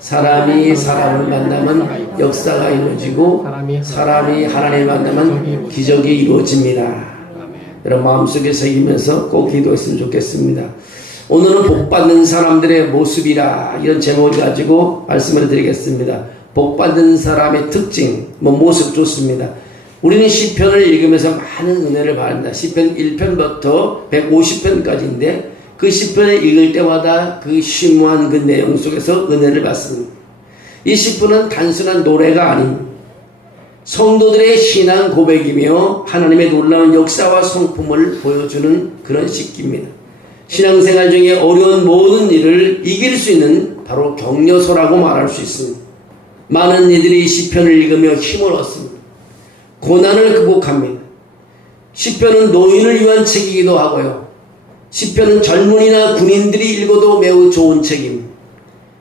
사람이 사람을 만나면 역사가 이루어지고 사람이 하나님을 만나면 기적이 이루어집니다. 여러분 마음속에 새기면서 꼭 기도했으면 좋겠습니다. 오늘은 복받는 사람들의 모습이라 이런 제목을 가지고 말씀을 드리겠습니다. 복받는 사람의 특징, 모습 좋습니다. 우리는 시편을 읽으면서 많은 은혜를 받는다. 시편 1편부터 150편까지인데 그 시편을 읽을 때마다 그 심오한 그 내용 속에서 은혜를 받습니다. 이 시편은 단순한 노래가 아닌 성도들의 신앙 고백이며 하나님의 놀라운 역사와 성품을 보여주는 그런 시기입니다. 신앙생활 중에 어려운 모든 일을 이길 수 있는 바로 격려서라고 말할 수 있습니다. 많은 이들이 시편을 읽으며 힘을 얻습니다. 고난을 극복합니다. 시편은 노인을 위한 책이기도 하고요. 시편은 젊은이나 군인들이 읽어도 매우 좋은 책입니다.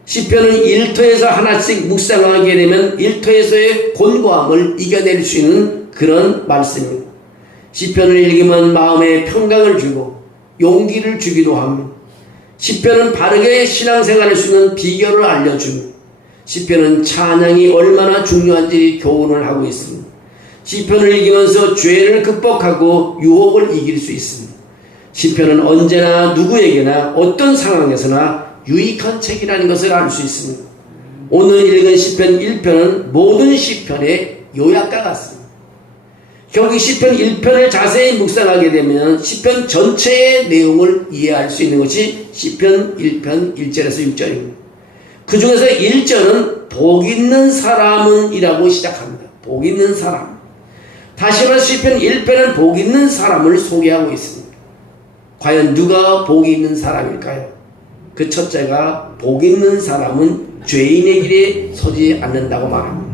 시편은 일터에서 하나씩 묵상하게 되면 일터에서의 곤고함을 이겨낼 수 있는 그런 말씀입니다. 시편을 읽으면 마음에 평강을 주고 용기를 주기도 합니다. 시편은 바르게 신앙생활할 수 있는 비결을 알려줍니다. 시편은 찬양이 얼마나 중요한지 교훈을 하고 있습니다. 시편을 읽으면서 죄를 극복하고 유혹을 이길 수 있습니다. 시편은 언제나 누구에게나 어떤 상황에서나 유익한 책이라는 것을 알 수 있습니다. 오늘 읽은 시편 1편은 모든 시편의 요약과 같습니다. 결국 시편 1편을 자세히 묵상하게 되면 시편 전체의 내용을 이해할 수 있는 것이 시편 1편 1절에서 6절입니다. 그 중에서 1절은 복 있는 사람은 이라고 시작합니다. 복 있는 사람. 다시 말해 시편 1편은 복 있는 사람을 소개하고 있습니다. 과연 누가 복 있는 사람일까요? 그 첫째가 복 있는 사람은 죄인의 길에 서지 않는다고 말합니다.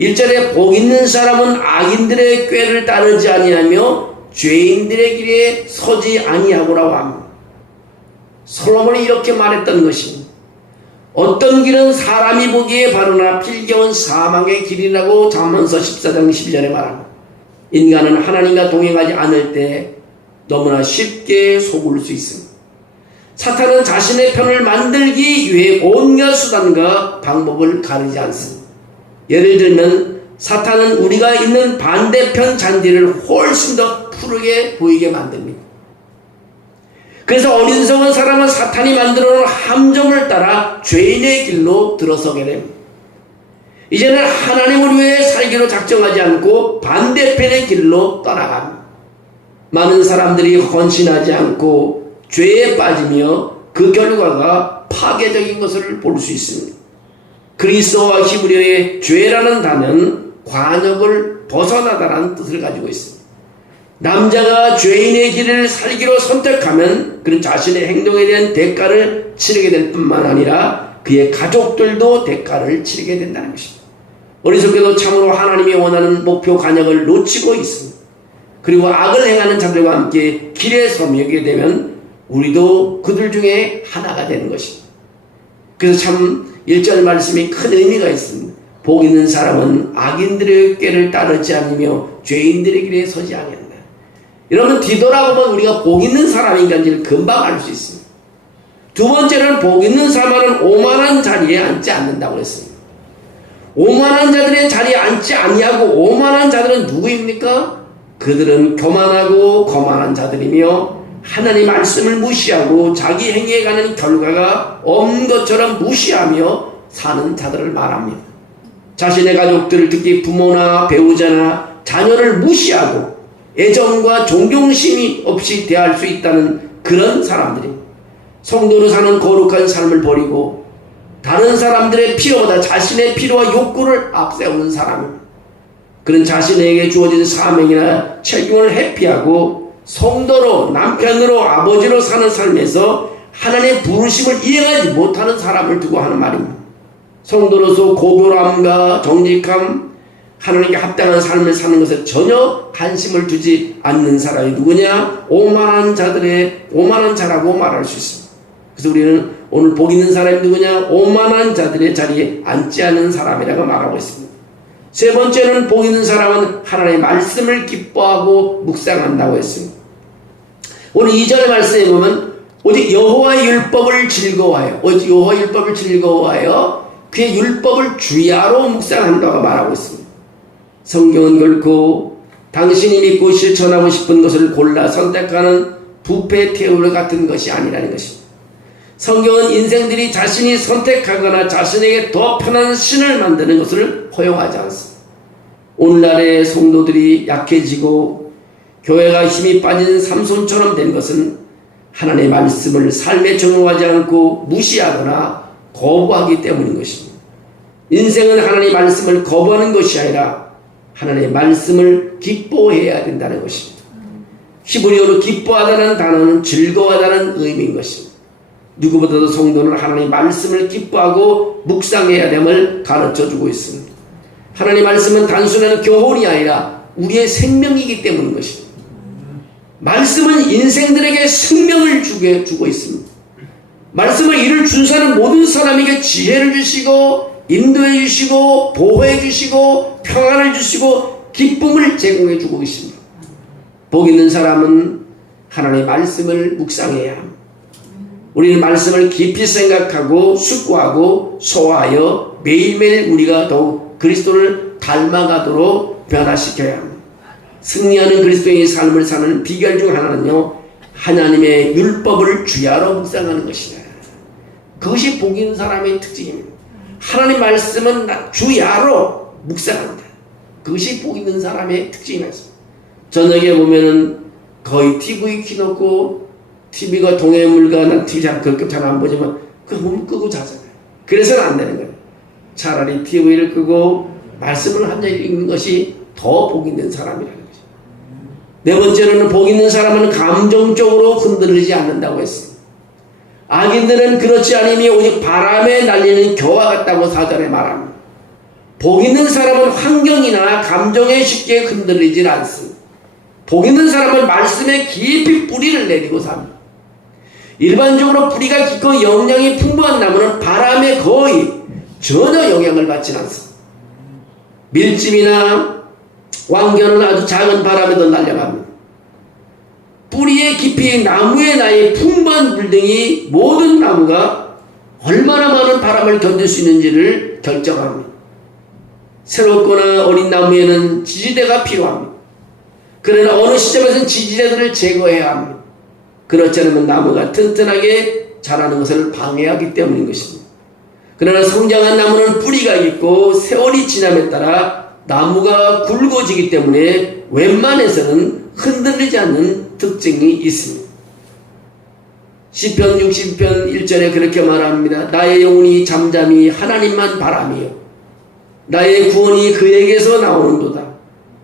1절에 복 있는 사람은 악인들의 꾀를 따르지 아니하며 죄인들의 길에 서지 아니하고라고 합니다. 솔로몬이 이렇게 말했던 것입니다. 어떤 길은 사람이 보기에 바르나 필경은 사망의 길이라고 잠언서 14장 12절에 말합니다. 인간은 하나님과 동행하지 않을 때 너무나 쉽게 속을 수 있습니다. 사탄은 자신의 편을 만들기 위해 온갖 수단과 방법을 가리지 않습니다. 예를 들면 사탄은 우리가 있는 반대편 잔디를 훨씬 더 푸르게 보이게 만듭니다. 그래서 어리석은 사람은 사탄이 만들어놓은 함정을 따라 죄인의 길로 들어서게 됩니다. 이제는 하나님을 위해 살기로 작정하지 않고 반대편의 길로 떠나갑니다. 많은 사람들이 헌신하지 않고 죄에 빠지며 그 결과가 파괴적인 것을 볼 수 있습니다. 그리스도와 히브리어의 죄라는 단어는 관역을 벗어나다라는 뜻을 가지고 있습니다. 남자가 죄인의 길을 살기로 선택하면 그는 자신의 행동에 대한 대가를 치르게 될 뿐만 아니라 그의 가족들도 대가를 치르게 된다는 것입니다. 어리석게도 참으로 하나님이 원하는 목표 관역을 놓치고 있습니다. 그리고 악을 행하는 자들과 함께 길에 서게 되면 우리도 그들 중에 하나가 되는 것입니다. 그래서 참 1절 말씀이 큰 의미가 있습니다. 복 있는 사람은 악인들의 꾀를 따르지 않으며 죄인들의 길에 서지 않는다. 여러분 뒤돌아보면 우리가 복 있는 사람인가를 금방 알 수 있습니다. 두 번째는 복 있는 사람은 오만한 자리에 앉지 않는다고 했습니다. 오만한 자들의 자리에 앉지 아니하고 오만한 자들은 누구입니까? 그들은 교만하고 거만한 자들이며 하나님 말씀을 무시하고 자기 행위에 가는 결과가 없는 것처럼 무시하며 사는 자들을 말합니다. 자신의 가족들을 특히 부모나 배우자나 자녀를 무시하고 애정과 존경심이 없이 대할 수 있다는 그런 사람들이 성도로 사는 거룩한 삶을 버리고 다른 사람들의 필요보다 자신의 필요와 욕구를 앞세우는 사람입니다. 그는 자신에게 주어진 사명이나 책임을 회피하고 성도로 남편으로 아버지로 사는 삶에서 하나님의 부르심을 이행하지 못하는 사람을 두고 하는 말입니다. 성도로서 고교함과 정직함 하나님께 합당한 삶을 사는 것에 전혀 관심을 두지 않는 사람이 누구냐? 오만한 자라고 말할 수 있습니다. 그래서 우리는 오늘 복 있는 사람이 누구냐? 오만한 자들의 자리에 앉지 않는 사람이라고 말하고 있습니다. 세 번째는 복 있는 사람은 하나님의 말씀을 기뻐하고 묵상한다고 했습니다. 오늘 2절의 말씀에 보면 오직 여호와의 율법을 즐거워하여, 오직 여호와의 율법을 즐거워하여 그의 율법을 주야로 묵상한다고 말하고 있습니다. 성경은 결코 당신이 믿고 실천하고 싶은 것을 골라 선택하는 부패 테이블 같은 것이 아니라는 것입니다. 성경은 인생들이 자신이 선택하거나 자신에게 더 편한 신을 만드는 것을 허용하지 않습니다. 오늘날의 성도들이 약해지고 교회가 힘이 빠진 삼손처럼 된 것은 하나님의 말씀을 삶에 적용하지 않고 무시하거나 거부하기 때문인 것입니다. 인생은 하나님의 말씀을 거부하는 것이 아니라 하나님의 말씀을 기뻐해야 된다는 것입니다. 히브리어로 기뻐하다는 단어는 즐거워하다는 의미인 것입니다. 누구보다도 성도는 하나님의 말씀을 기뻐하고 묵상해야 됨을 가르쳐주고 있습니다. 하나님의 말씀은 단순한 교훈이 아니라 우리의 생명이기 때문인 것입니다. 말씀은 인생들에게 생명을 주고 있습니다. 말씀을 이를 준수하는 모든 사람에게 지혜를 주시고 인도해 주시고 보호해 주시고 평안을 주시고 기쁨을 제공해 주고 있습니다. 복 있는 사람은 하나님의 말씀을 묵상해야 합니다. 우리는 말씀을 깊이 생각하고 숙고하고 소화하여 매일매일 우리가 더욱 그리스도를 닮아가도록 변화시켜야 합니다. 승리하는 그리스도인의 삶을 사는 비결 중 하나는요, 하나님의 율법을 주야로 묵상하는 것이다. 그것이 복 있는 사람의 특징입니다. 하나님 말씀은 주야로 묵상한다. 그것이 복 있는 사람의 특징입니다. 저녁에 보면은 거의 TV 켜놓고 TV가 동해물과 난 TV 그렇게 잘 안 보지만 그 몸 끄고 자잖아요. 그래서는 안 되는 거예요. 차라리 TV를 끄고 말씀을 한 절 읽는 것이 더 복 있는 사람이라는 거죠. 네 번째로는 복 있는 사람은 감정적으로 흔들리지 않는다고 했습니다. 악인들은 그렇지 않으며 오직 바람에 날리는 겨와 같다고 4절에 말합니다. 복 있는 사람은 환경이나 감정에 쉽게 흔들리질 않습니다. 복 있는 사람은 말씀에 깊이 뿌리를 내리고 삽니다. 일반적으로 뿌리가 깊고 영양이 풍부한 나무는 바람에 거의 전혀 영향을 받지 않습니다. 밀집이나 왕견은 아주 작은 바람에도 날려갑니다. 뿌리의 깊이 나무의 나이 풍부한 물등이 모든 나무가 얼마나 많은 바람을 견딜 수 있는지를 결정합니다. 새롭거나 어린 나무에는 지지대가 필요합니다. 그러나 어느 시점에서는 지지대들을 제거해야 합니다. 그렇지 않으면 나무가 튼튼하게 자라는 것을 방해하기 때문인 것입니다. 그러나 성장한 나무는 뿌리가 있고 세월이 지남에 따라 나무가 굵어지기 때문에 웬만해서는 흔들리지 않는 특징이 있습니다. 시편 60편 1절에 그렇게 말합니다. 나의 영혼이 잠잠히 하나님만 바라며 나의 구원이 그에게서 나오는도다.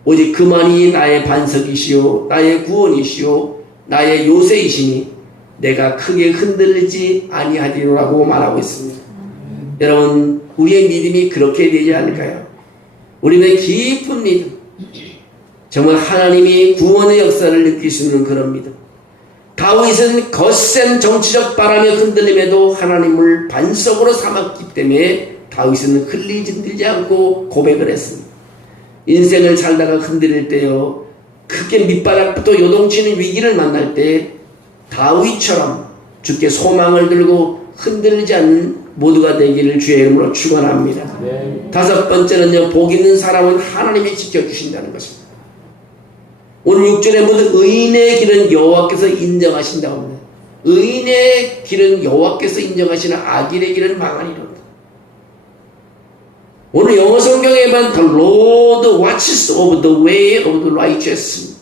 오직 그만이 나의 반석이시요 나의 구원이시요 나의 요새이시니 내가 크게 흔들리지 아니하리라고 말하고 있습니다. 여러분, 우리의 믿음이 그렇게 되지 않을까요? 우리의 깊은 믿음, 정말 하나님이 구원의 역사를 느낄 수 있는 그런 믿음. 다윗은 거센 정치적 바람에 흔들림에도 하나님을 반석으로 삼았기 때문에 다윗은 흔들리지 않고 고백을 했습니다. 인생을 살다가 흔들릴 때요, 크게 밑바닥부터 요동치는 위기를 만날 때 다윗처럼 주께 소망을 들고 흔들리지 않는 모두가 되기를 주의 이름으로 축원합니다. 네. 다섯 번째는요, 복 있는 사람은 하나님이 지켜주신다는 것입니다. 오늘 6절에 모든 의인의 길은 여호와께서 인정하신다고 합니다. 의인의 길은 여호와께서 인정하시는 악인의 길은 망하니로다. 오늘 영어 성경에만 The Lord watches over the way of the righteous.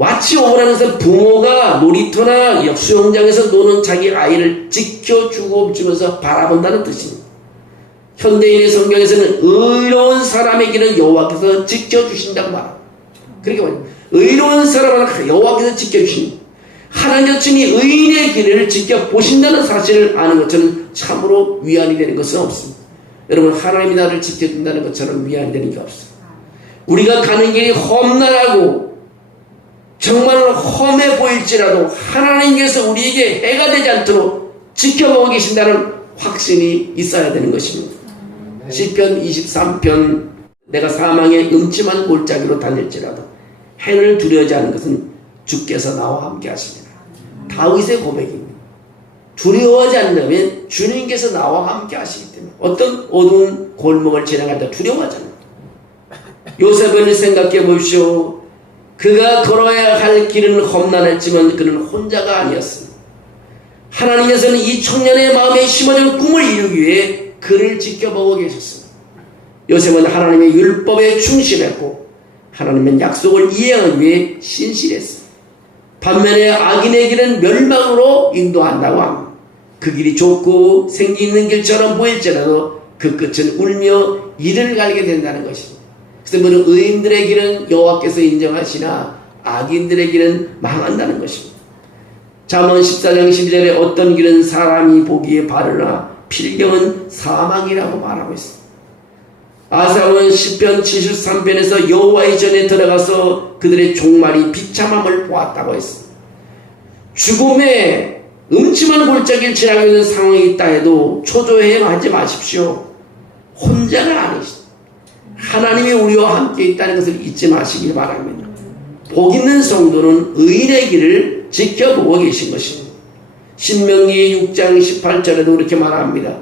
watch over라는 것은 부모가 놀이터나 수영장에서 노는 자기 아이를 지켜주고 주면서 바라본다는 뜻입니다. 현대인의 성경에서는 의로운 사람의 길은 여호와께서 지켜주신다고 말합니다. 그렇게 말합니다. 의로운 사람은 여호와께서 지켜주신다. 하나님 자신이 의인의 길을 지켜보신다는 사실을 아는 것처럼 참으로 위안이 되는 것은 없습니다. 여러분, 하나님이 나를 지켜준다는 것처럼 위안이 되는 게 없어요. 우리가 가는 길이 험난하고 정말 험해 보일지라도 하나님께서 우리에게 해가 되지 않도록 지켜보고 계신다는 확신이 있어야 되는 것입니다. 시편 23편 내가 사망의 음침한 골짜기로 다닐지라도 해를 두려워하지 않는 것은 주께서 나와 함께 하십니다. 다윗의 고백입니다. 두려워하지 않는다면 주님께서 나와 함께 하시기 때문에 어떤 어두운 골목을 지나갈 때 두려워하잖아요. 요셉을 생각해 보십시오. 그가 걸어야 할 길은 험난했지만 그는 혼자가 아니었습니다. 하나님께서는 이 청년의 마음에 심어진 꿈을 이루기 위해 그를 지켜보고 계셨습니다. 요셉은 하나님의 율법에 충실했고 하나님의 약속을 이행하기 위해 신실했습니다. 반면에 악인의 길은 멸망으로 인도한다고 합니다. 그 길이 좁고 생기 있는 길처럼 보일지라도 그 끝은 울며 이를 갈게 된다는 것입니다. 그래서 물론 의인들의 길은 여호와께서 인정하시나 악인들의 길은 망한다는 것입니다. 잠언 14장 12절에 어떤 길은 사람이 보기에 바르나 필경은 사망이라고 말하고 있습니다. 아사원 시편 73편에서 여호와의 전에 들어가서 그들의 종말이 비참함을 보았다고 했습니다. 죽음의 음침한 골짜기를 지나고 있는 상황이 있다 해도 초조해하지 마십시오. 혼자가 아니시다. 하나님이 우리와 함께 있다는 것을 잊지 마시길 바랍니다. 복 있는 성도는 의인의 길을 지켜보고 계신 것입니다. 신명기 6장 18절에도 그렇게 말합니다.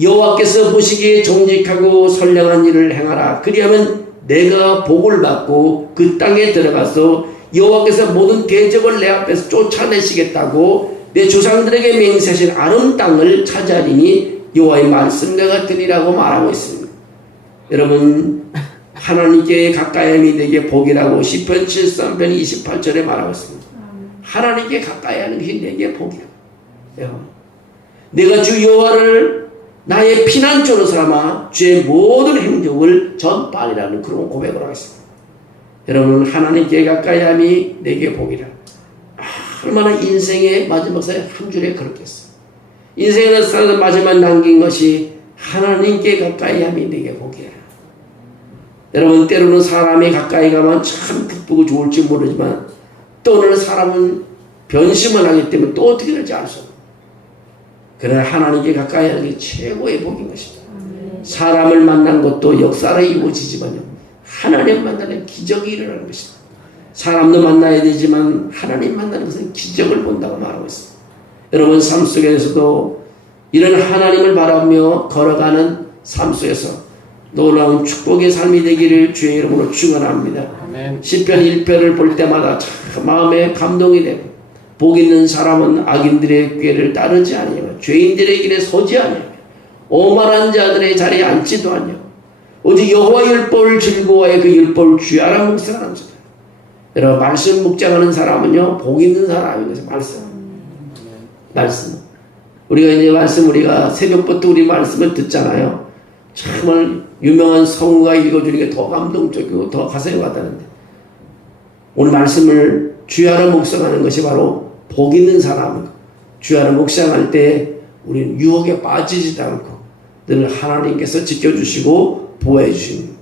여호와께서 보시기에 정직하고 선량한 일을 행하라. 그리하면 내가 복을 받고 그 땅에 들어가서 여호와께서 모든 대적을 내 앞에서 쫓아내시겠다고 내 조상들에게 맹세하신 아름 땅을 차지하리니 여호와의 말씀과 같으리라고 말하고 있습니다. 여러분, 하나님께 가까이함이 내게 복이라고 시편 73편 28절에 말하고 있습니다. 하나님께 가까이 하는 것이 내게 복이라. 내가 주 여호와를 나의 피난처로 삼아 주의 모든 행적을 전파하리라는 그런 고백을 하겠습니다. 여러분, 하나님께 가까이함이 내게 복이라. 얼마나 인생의 마지막 사에 한 줄에 그렇겠어요. 인생을 살아서 마지막 남긴 것이 하나님께 가까이함이 내게 복이라. 여러분, 때로는 사람이 가까이 가면 참 기쁘고 좋을지 모르지만 또 어느 사람은 변심을 하기 때문에 또 어떻게 될지 알 수 없어요. 그러나 하나님께 가까이 하는 게 최고의 복인 것입니다. 사람을 만난 것도 역사로 이루어지지만요, 하나님 만나는 기적이 일어나는 것입니다. 사람도 만나야 되지만 하나님 만나는 것은 기적을 본다고 말하고 있습니다. 여러분, 삶 속에서도 이런 하나님을 바라며 걸어가는 삶 속에서 놀라운 축복의 삶이 되기를 주의 이름으로 축원합니다. 시편 1편을 볼 때마다 참 마음에 감동이 되고, 복 있는 사람은 악인들의 꾀를 따르지 아니하며 죄인들의 길에 서지 아니하며 오만한 자들의 자리에 앉지도 아니하고 오직 여호와 율법을 즐거워해 그 율법을 주야라 묵상하는 자들. 여러분, 말씀 묵상하는 사람은요, 복 있는 사람인 것이 말씀. 우리가 이제 우리가 새벽부터 우리 말씀을 듣잖아요. 정말 유명한 성우가 읽어주는 게 더 감동적이고 더 가슴에 와닿는데, 오늘 말씀을 주야로 묵상하는 것이 바로 복 있는 사람이고, 주야로 묵상할 때 우리는 유혹에 빠지지도 않고 늘 하나님께서 지켜주시고 보호해 주십니다.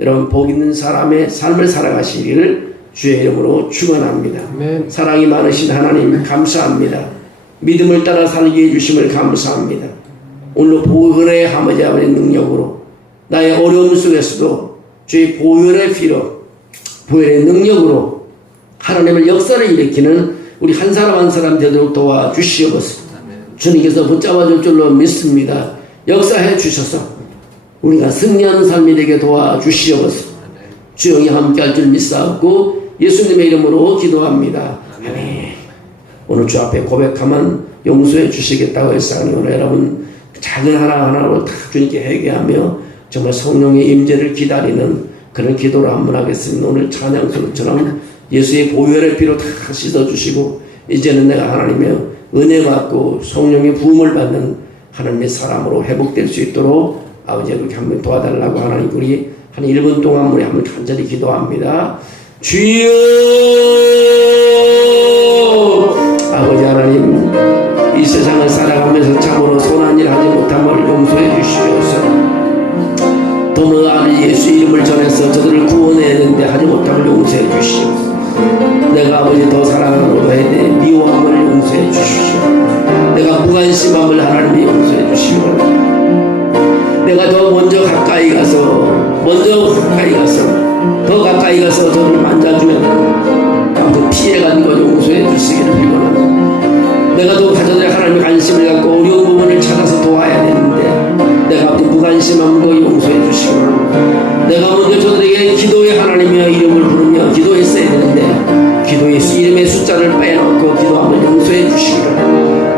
여러분, 복 있는 사람의 삶을 살아가시기를 주의 이름으로 축원합니다. 사랑이 많으신 하나님 감사합니다. 믿음을 따라 살게 해주심을 감사합니다. 오늘 보혈의 아버지 능력으로 나의 어려움 속에서도 주의 보혈의 피로, 보혈의 능력으로 하나님의 역사를 일으키는 우리 한 사람 한 사람 되도록 도와주시옵소서. 주님께서 붙잡아 줄 줄로 믿습니다. 역사해 주셔서 우리가 승리하는 삶이 되게 도와주시옵소서. 주영이 함께 할 줄 믿사옵고 예수님의 이름으로 기도합니다. 아멘. 오늘 주 앞에 고백하면 용서해 주시겠다고 했사오니 오늘 여러분 작은 하나하나로 다 주님께 회개하며 정말 성령의 임재를 기다리는 그런 기도를 한번 하겠습니다. 오늘 찬양소처럼 예수의 보혈의 피로 다 씻어주시고 이제는 내가 하나님의 은혜 받고 성령의 부음을 받는 하나님의 사람으로 회복될 수 있도록 아버지 그렇게 한번 도와달라고 하나님 우리 한 1분 동안 우리 한번 간절히 기도합니다. 주여 아버지 하나님, 이 세상을 살아가면서 참으로 선한 일 하지 못함을 용서해 주시옵소서. 더 나아가 예수 이름을 전해서 저들을 구원해야 되는데 하지 못함을 용서해 주시옵소서. 내가 아버지 더 사랑하고 해야 돼 미워함을 용서해 주시옵소서. 내가 무관심함을 하나님이 용서해 주시고, 내가 더 먼저 가까이 가서 더 가까이 가서 저를 만져주면 그 피해간 것 용서해 주시기를 빌어라. 내가 더 가정에 하나님의 관심을 갖고 어려운 부분을 찾아서 도와야 되는데 내가 아버지 무관심한 거 용서해 주시고 내가 먼저 저들에게 기도의 하나님의 이름을 부르며 기도했어야 되는데 기도의 이름의 숫자를 빼놓고 기도함을 용서해 주시기를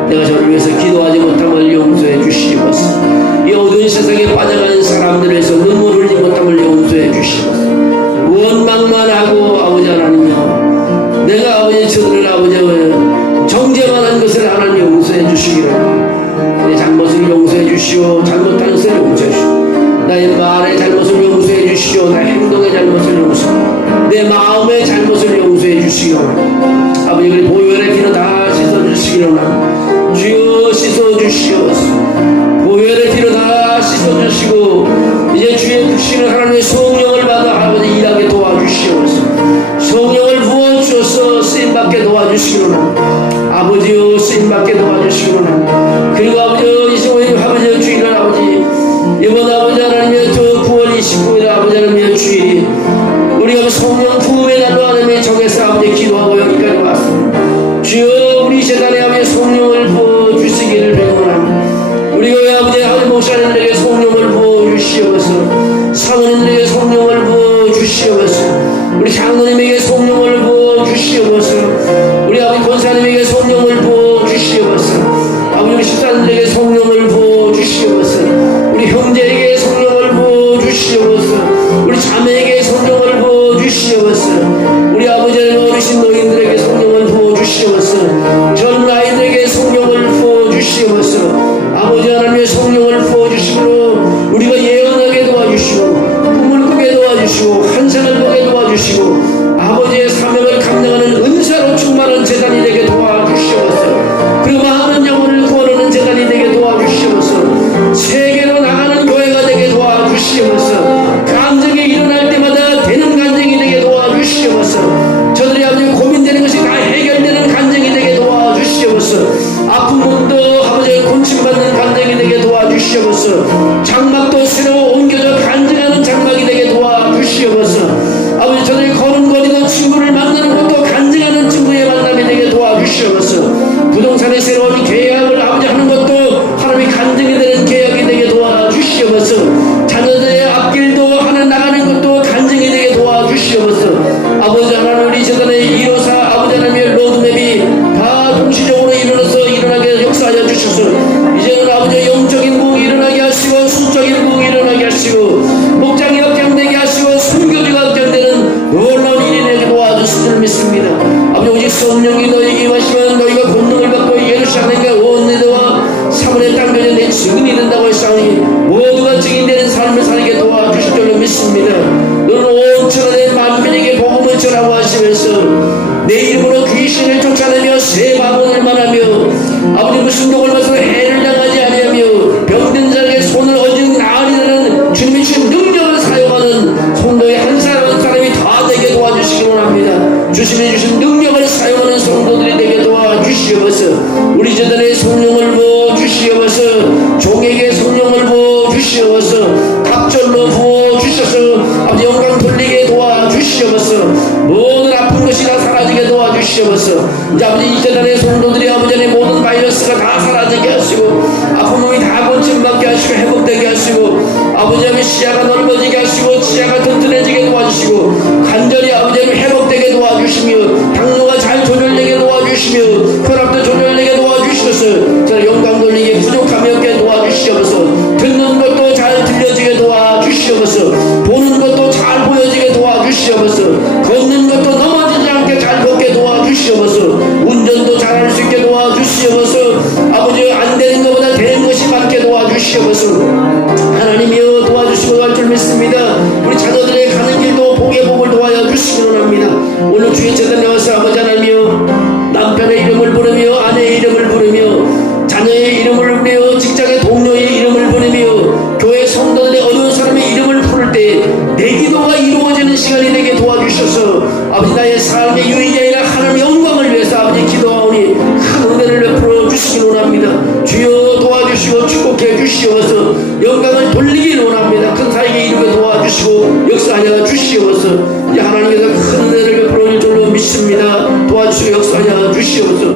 내가 저를 위해서 기도하지 못함을 용서해 주시옵소서. 이 어두운 세상에 빠져가는 사람들을 위해서 눈물 흘리지 못함을 용서해 주시옵소서. 원망만 하고 아버지 하나님이여 내가 아버지 저들을 아버지 정죄만 한 것을 하나님 용서해 주시기를 내 잘못을 용서해 주시오. 잘못한 것을 용서해 주시오. 나의 말의 잘못을 용서해 주시오. 나의 행동의 잘못을 용서해 내 마음의 잘못을 용서해 주시오. 아버지 우리 보혈의 피로 다 씻어주시기로 주여 씻어주시옵소서. 보혈의 피로 다 씻어주시고 이제 주의 크시는 하나님의 성령을 받아 아버지 일하게 도와주시옵소서. 성령을 부어주셔서 쓰임받게 도와주시기로나 아버지여 쓰임받게 도와주시기로나 그리고 아버지여 이 시간에 아버지여 주인을 아버지 이번 아버지 하나님의 저 9월 29일 아버지 하나님의 주일 우리가 성령 부음의 날로 하나님의 정해서 아버지 기도하고 여기까지 왔습니다. 주여 우리 재단에 아버지 성령을 부어주시기를 빌어옵나니 우리가 아버지 하나님 목사님들에게 성령을 부어주시옵소서. 사모님들에게 성령을 부어주시옵소서. 우리 장로님에게 성령을 부어주시옵소서. 우리 아버지 권사님에게 성령을 부어주시옵소서. 아버지 우리 집사님들에게 성령을 부어주시옵소서. 우리 형제에게 성령을 부어주시옵소서. 우리 자매에게 성령을 부어주시옵소서. 우리 아버지의 어르신 노인들에게 성령을 부어주시옵소서. 젊은 아이들에게 성령을 부어주시옵소서. 아버지 하나님의 성령을 부어주시므로 우리가 예언하게 도와주시고 꿈을 꾸게 도와주시고 환상을 보게 도와주시고 아버지의 사명을 감당하는 은사로 충만한 재단이 되게 도와주시옵소서. 그리고 많은 영혼을 구원하는 재단이 되게 도와주시옵소서. 세계로 나가는 교회가 되게 도와주시옵소서. 간증이 일어날 때마다 되는 간증이 되게 도와주시옵소서. 저들이 아버지 고민되는 것이 다 해결되는 간증이 되게 도와주시옵소서. 아픈 몸도 아버지 곤침받는 간증이 되게 도와주시옵소서. 장막도 새로 옮겨져 간증하는 장막이 되게 도와주시옵소서. 아버지 저들이 거는 거리도 친구를 만나는 것도 간증하는 친구의 만남이 되게 도와주시옵소서. 부동산의 새로운 계약을 아버지 하는 것도 하나님이 간증이 되는 계약이 되게 도와주시옵소서. 자녀들의 앞길도 하나 나가는 것도 간증이 되게 도와주시옵소서. 아버지 하나님 우리 재단의 1호사 아버지 하나님의 로드맵이 다 동시적으로 일어나게 역사하여 주셔서 이제는 아버지 영적인 부흥 일어나게 하시고 수적인 부흥 일어나게 하시고 목장이 확장되게 하시고 선교지가 확장되는 놀라운 일이 되게 도와주실 줄 믿습니다. 아버지 오직 성령이 너희에게 임하시면 너희가 권능을 받고 예루살렘과 온네드와 사문의 땅변에 내 증인이 된다고 했사오니 모두가 증인되는 삶을 살게 도와주실 줄 믿습니다. 너는 온 천하의 만민에게 복음을 전하고 하시면서 내 이름으로 귀신을 쫓아내며 새 방언을 말하며 아버지 무슨 욕을 받아서 해를 당하지 아니하며 병든 자에게 손을 어지는 나으리라는 주님이 주신 능력을 사용하는 성도의 한 사람 한 사람이 다 되게 도와주시기 원합니다. 주님이 주신 능력을 사용하는 성도들이 되게 도와주시옵소서. 우리 재단에 성령을 부어주시옵소서. 종에게 성령을 부어주시옵소서. 갑절로 부어주셔서 아버지 영광 돌리게 도와주시옵소서. 모든 아픈 것이 다 사라지게 도와주시옵소서. 이제 아버지 이 재단의 성도들이 아버지의 모든 바이러스가 다 사라지게 하시고 아픈 몸이 다 고침받게 하시고 회복되게 하시고 아버지의 시야가 넓어지게 하시고 치아가 튼튼해지게 도와주시고 간절히 아버지의 회복되게 도와주시며 당뇨가 잘 조절되게 도와주시며 혈압도 조절되게 도와주셔서 저는 영광 돌리게 부족함이 없게 도와주시옵소서. 듣는 것도 잘 들려지게 도와주시옵소서. 보는 것도 잘 보여지게 도와주시옵소서. 걷는 것도 넘어지지 않게 잘 걷게 도와주시옵소서. 운전도 잘할 수 있게 도와주시옵소서. 아버지 안 되는 것보다 되는 것이 많게 도와주시옵소서. 하나님이여 도와주시고 갈 줄 믿습니다. 우리 자녀들의 가는 길도 복의 복을 도와여 주시기 원합니다. 오늘 주의 재단에 와서 아버지 하나님이여 남편의 이름을 부르며 아내의 이름을 부르며 자녀의 이름을 부르며 직장의 동료의 이름을 부르며 교회 성도들의 어려운 사람의 이름을 부를 때 내 기도가 이루어지는 시간이 되게 도와주셔서 아버지 나의 삶의 유익이 아니라 하나님의 영광을 위해서 아버지 기도하오니 큰 은혜를 베풀어 주시기 원합니다. 주여 도와주시고 축복해 주시옵소서. 영광을 돌리기 원합니다. 큰 사역에 이루게 도와주시고 역사하여 주시옵소서. 이제 하나님께서 큰 은혜를 베풀어 줄 줄로 믿습니다. 도와주시고 역사하여 주시옵소서.